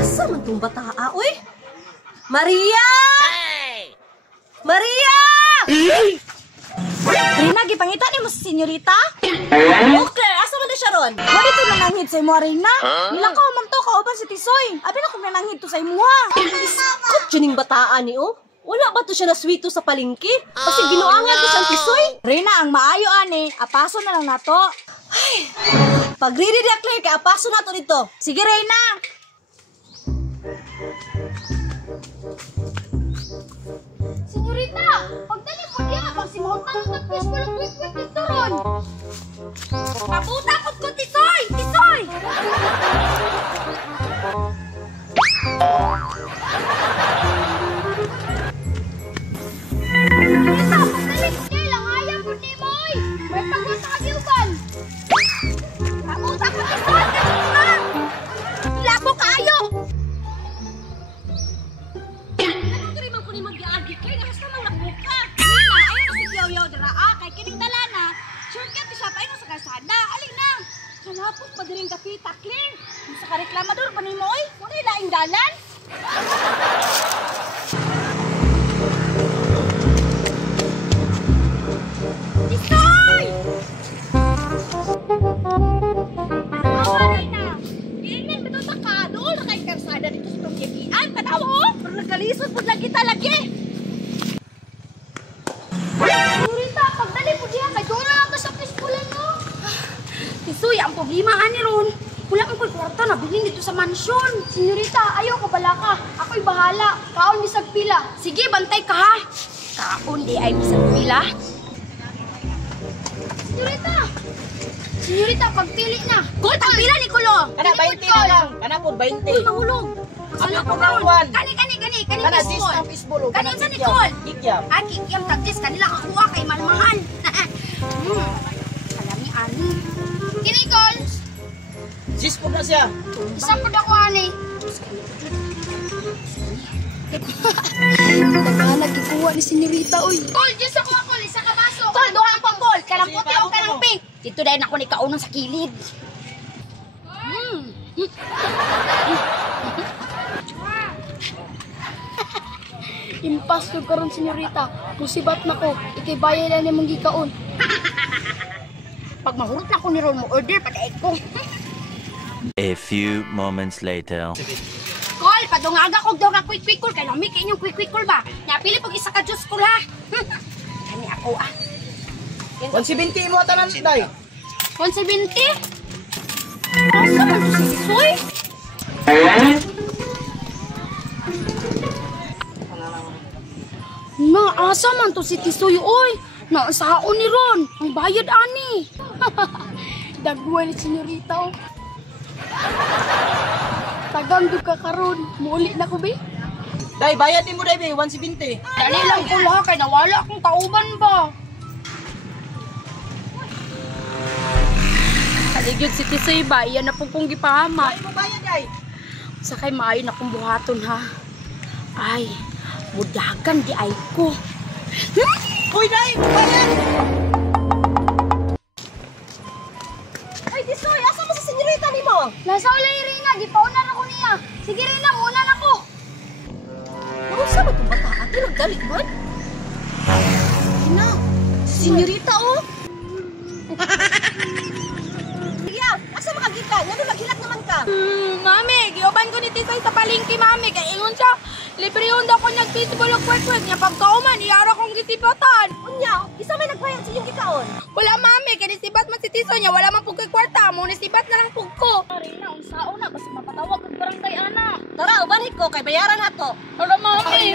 Asa man tong bataa, uy? Maria! Hey! Maria! Rina, gipangita ni mo si senyorita? Okay, asa man na siya ron? Wala ito nananghid sa imo, Rina. Nilakaw man to, kauban si Tisoy. Abi na kung nananghid to sa imuha. Iskot dyan yung bataan ni, oh. Wala ba to siya na sweeto sa palengke? Kasi ginuangan to siyang tisoy. Rina, ang maayo ani, apaso na lang nato. Ay, pagre-react lang kay apaso na to dito. Sige, Rina. Senyorita, pagdali mo diya, magsimuhutan mo tapos ko lang quick-quick dito ron. Paputakot ko, Tisoy! Tisoy! Senyorita, pagdali mo diya, langayan mo ni Moy. May pagod sa kagiuban. Paputakot, Tisoy! Kanina! Labo kayo! Kalapos pa din kapita, clean. Kung sa kareklamador pa ni Moy, kung laing dalan. Tisoy! Mamalay na. Ingin, bituta ka. Doon na kay karsada dito sa itong yagian. Tanaw, oh. Pero nagkalisod po lagi talagi. Senyorita, pagdali po diya. Kay doon na lang sa pispulan, no? Tisoy, ang problema ani ron. Wala ang kwarta na bilhin dito sa mansyon. Senyorita, ayaw ko bala ka. Ako'y bahala. Kaon bisag pila. Sige, bantay ka ha. Kaon di ay bisag pila. Senyorita! Senyorita, pagpili na. Kol, pagpila ni Kulo. Kana 20 na lang. Kana po 20. Uy, mahulog. Ano po round 1? Kani Kana sis ang fishbowl. Kani sa Nicole. Kikyam. Kikyam practice kanila kakuha kay malmahan. Kalami ani. Kini Nicole. Sis po na siya. Isa po na ko ani. Naghanag ikuha ni senyorita oy. Col, just ako Col, isa ka baso. Col, duha ang Col, kanang puti o kanang pink. Dito dahil ako ni kaunang sa kilid. Impas ko karon senyorita. Musibat na ko. Ikibaya na nimong gikaon. Pag mahurot na ko ni Ron mo order padaig ko. A few moments later. Col, padungaga ko daw ka quick call kay nami kay inyong quick call ba. Nya pili pag isa ka juice ko ha. Kani ako ah. 170 mo tanan day. 170? Asa man si Soy? Na, asa man to si Tisoy, oy? Naasaon ni Ron, ang bayad ani. Dagway ni senyorita, oh. Tagang ka karon, muli na ko, be? Day, bayad ni mo day, be. 170. Dali lang ko lahat, kay nawala akong kauban ba? Kaligid si Tisoy ba, iyan na pong kong gipahama. Ay mo bayad day. Sakay maayo na kong buhaton, ha? Ay, mudagan di ay ko. Uy, day, bayad. Ay, Tisoy, asa mo si senyorita ni mo? Nasa ulay Rina, di pa unan ako niya. Sige Rina, muna na ko. Asa ba itong bataan? Nagdali ba? Ina, si senyorita, oh. Sige, asa makagita? Ngano naghilat naman ka? Mami, giuban ko ni Tisoy sa palengke, mami. Kaya ingon siya, libre yun daw ko nag-fishbowl o kwek-kwek niya. Pagkauman, iyara kong gisipatan. Unya, isa may nagbayad sa iyong gikaon. Wala, mami, kaya nisibat man si Tisoy niya. Wala man pug kay kwarta mo, nisibat na lang pug ko. Rina, unsao na, basta mapatawag kag barangay ana. Tara, ubanhit ko, kay bayaran na to. Wala, mami.